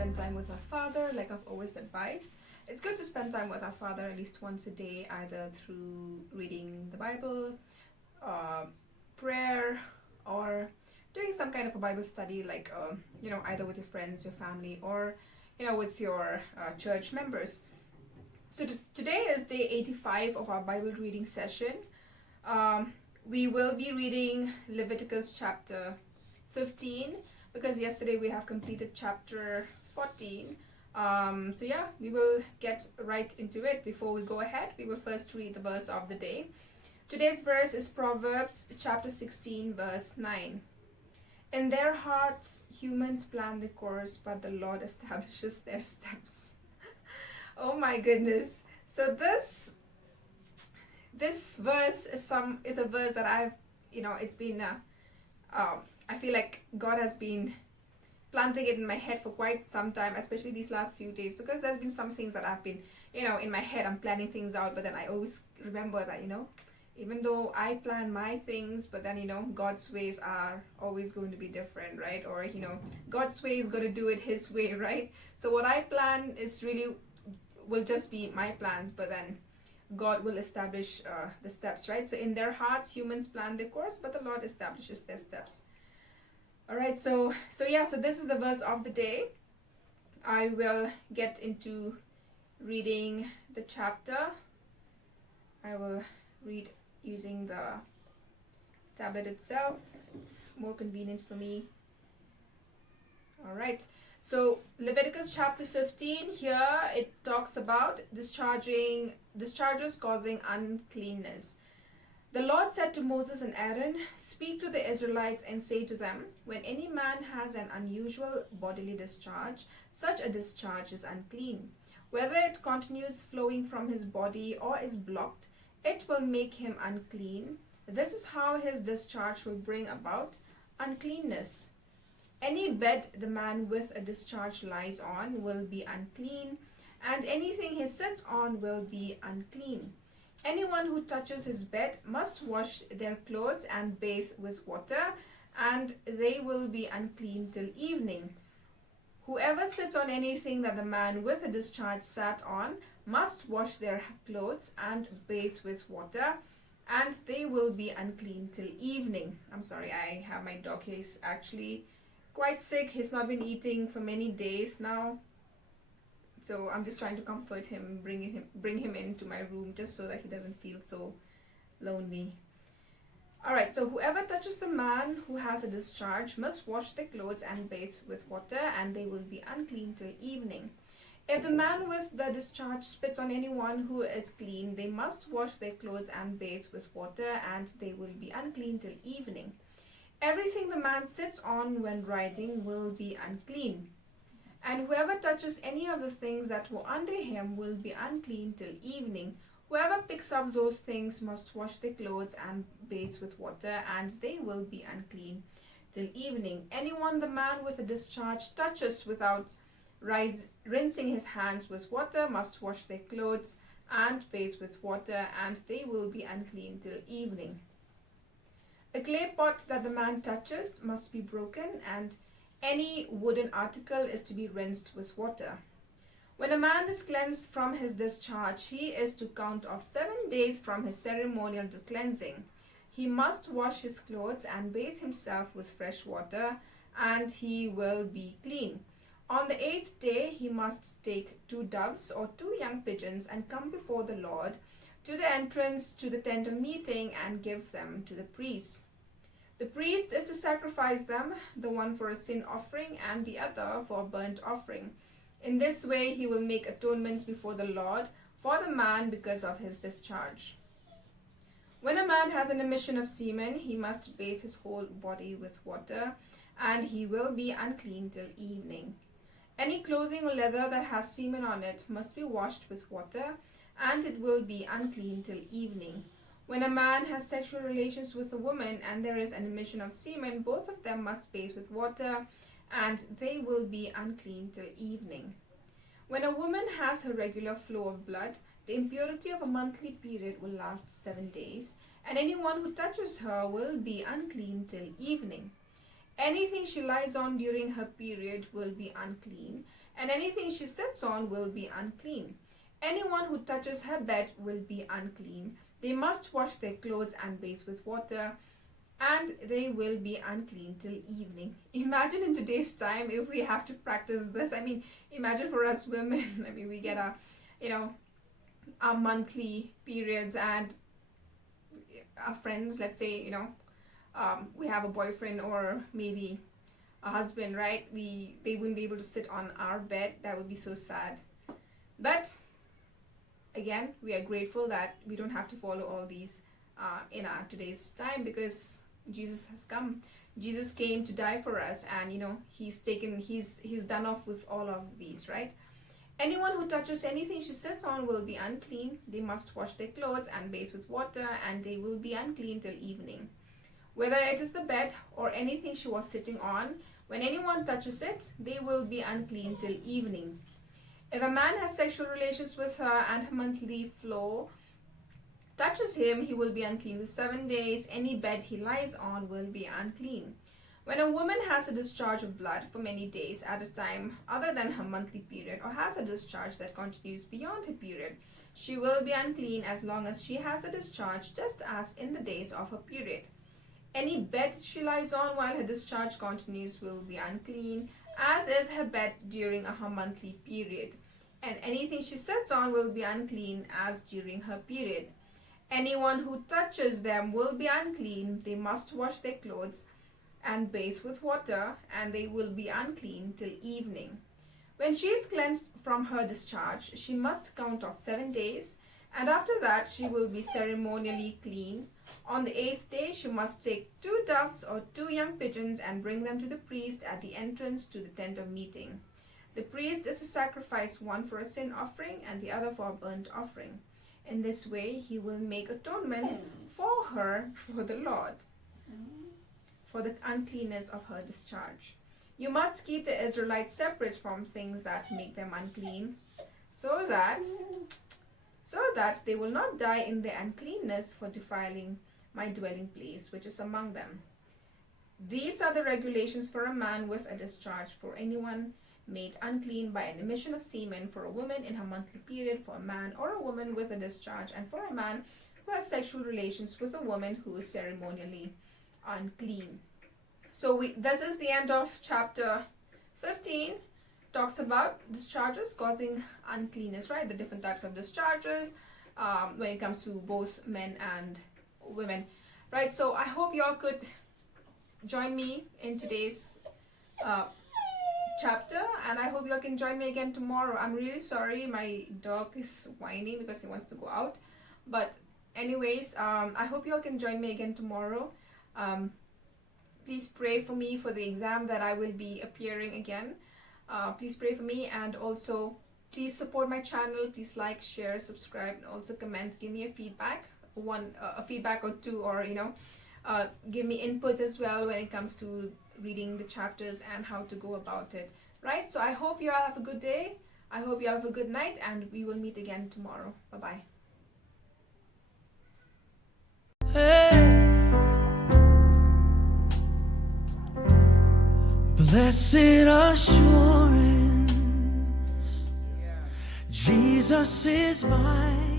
spend time with our Father, like I've always advised. It's good to spend time with our Father at least once a day, either through reading the Bible, uh, prayer, or doing some kind of a Bible study, like either with your friends, your family, or with your church members. So today is day 85 of our Bible reading session. We will be reading Leviticus chapter 15 because yesterday we have completed chapter 14. We will get right into it. Before we go ahead, we will first read the verse of the day. Today's verse is Proverbs chapter 16 verse 9. In their hearts humans plan the course, but the Lord establishes their steps. Oh my goodness. So this verse is a verse that I've it's been I feel like God has been planting it in my head for quite some time, especially these last few days, because there's been some things that I've been in my head. I'm planning things out, but then I always remember that even though I plan my things, but then God's ways are always going to be different, right? Or God's way is going to do it His way, right? So what I plan is really will just be my plans, but then God will establish the steps, right? So in their hearts humans plan their course, but the Lord establishes their steps. All right, so this is the verse of the day. I will get into reading the chapter. I will read using the tablet itself. It's more convenient for me. All right. So Leviticus chapter 15, here it talks about discharges causing uncleanness. The Lord said to Moses and Aaron, "Speak to the Israelites and say to them, when any man has an unusual bodily discharge, such a discharge is unclean. Whether it continues flowing from his body or is blocked, it will make him unclean. This is how his discharge will bring about uncleanness. Any bed the man with a discharge lies on will be unclean, and anything he sits on will be unclean. Anyone who touches his bed must wash their clothes and bathe with water, and they will be unclean till evening. Whoever sits on anything that the man with a discharge sat on must wash their clothes and bathe with water, and they will be unclean till evening." I'm sorry, I have my dog. He's actually quite sick. He's not been eating for many days now, so I'm just trying to comfort him, bring him into my room just so that he doesn't feel so lonely. All right, so whoever touches the man who has a discharge must wash their clothes and bathe with water, and they will be unclean till evening. If the man with the discharge spits on anyone who is clean, they must wash their clothes and bathe with water, and they will be unclean till evening. Everything the man sits on when riding will be unclean. And whoever touches any of the things that were under him will be unclean till evening. Whoever picks up those things must wash their clothes and bathe with water, and they will be unclean till evening. Anyone the man with a discharge touches without rinsing his hands with water must wash their clothes and bathe with water, and they will be unclean till evening. A clay pot that the man touches must be broken, and any wooden article is to be rinsed with water. When a man is cleansed from his discharge, he is to count off 7 days from his ceremonial cleansing. He must wash his clothes and bathe himself with fresh water, and he will be clean. On the 8th day, he must take 2 doves or 2 young pigeons and come before the Lord to the entrance to the tent of meeting and give them to the priest. The priest is to sacrifice them, the one for a sin offering and the other for a burnt offering. In this way he will make atonement before the Lord for the man because of his discharge. When a man has an emission of semen, he must bathe his whole body with water, and he will be unclean till evening. Any clothing or leather that has semen on it must be washed with water, and it will be unclean till evening. When a man has sexual relations with a woman and there is an emission of semen, both of them must bathe with water, and they will be unclean till evening. When a woman has her regular flow of blood, the impurity of a monthly period will last 7 days, and anyone who touches her will be unclean till evening. Anything she lies on during her period will be unclean, and anything she sits on will be unclean. Anyone who touches her bed will be unclean. They must wash their clothes and bathe with water, and they will be unclean till evening. Imagine in today's time if we have to practice this. I mean, imagine for us women, I mean, we get our monthly periods, and our friends, let's say, we have a boyfriend or maybe a husband, right? They wouldn't be able to sit on our bed. That would be so sad. But again, we are grateful that we don't have to follow all these in our today's time, because Jesus has come. Jesus came to die for us, and he's done off with all of these, right? Anyone who touches anything she sits on will be unclean. They must wash their clothes and bathe with water, and they will be unclean till evening. Whether it is the bed or anything she was sitting on, when anyone touches it, they will be unclean till evening. If a man has sexual relations with her and her monthly flow touches him, he will be unclean for 7 days. Any bed he lies on will be unclean. When a woman has a discharge of blood for many days at a time other than her monthly period, or has a discharge that continues beyond her period, she will be unclean as long as she has the discharge, just as in the days of her period. Any bed she lies on while her discharge continues will be unclean, as is her bed during her monthly period. And anything she sits on will be unclean as during her period. Anyone who touches them will be unclean. They must wash their clothes and bathe with water, and they will be unclean till evening. When she is cleansed from her discharge, she must count off 7 days, and after that she will be ceremonially clean. On the 8th day she must take 2 doves or 2 young pigeons and bring them to the priest at the entrance to the tent of meeting. The priest is to sacrifice one for a sin offering and the other for a burnt offering. In this way he will make atonement for her for the Lord, for the uncleanness of her discharge. You must keep the Israelites separate from things that make them unclean, so that they will not die in their uncleanness for defiling my dwelling place, which is among them. These are the regulations for a man with a discharge, for anyone made unclean by an emission of semen, for a woman in her monthly period, for a man or a woman with a discharge, and for a man who has sexual relations with a woman who is ceremonially unclean. So this is the end of chapter 15. Talks about discharges causing uncleanness, right? The different types of discharges when it comes to both men and women, right? So I hope y'all could join me in today's chapter, and I hope y'all can join me again tomorrow. I'm really sorry, my dog is whining because he wants to go out, but anyways, I hope y'all can join me again tomorrow. Please pray for me for the exam that I will be appearing again. Please pray for me, and also please support my channel. Please like, share, subscribe, and also comment. Give me a feedback, a feedback or two, or give me input as well when it comes to reading the chapters and how to go about it, right? So I hope you all have a good day. I hope you all have a good night, and we will meet again tomorrow. Bye-bye. Blessed assurance, Jesus is mine.